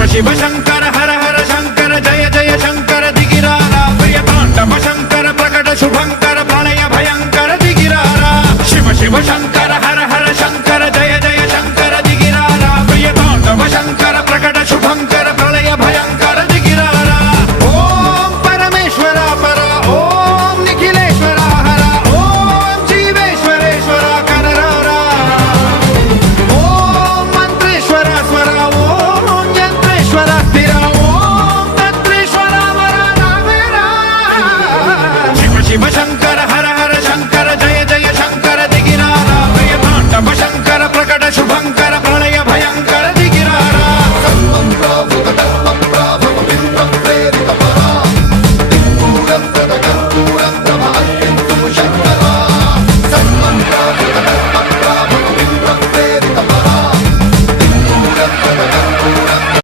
शिव शंकर हर हर शंकर जय जय शंकर दिगिरारा प्रिय तांडव शंकर प्रकट शुभंकर प्रलय भयंकर दिगिरारा शिव शिव शंकर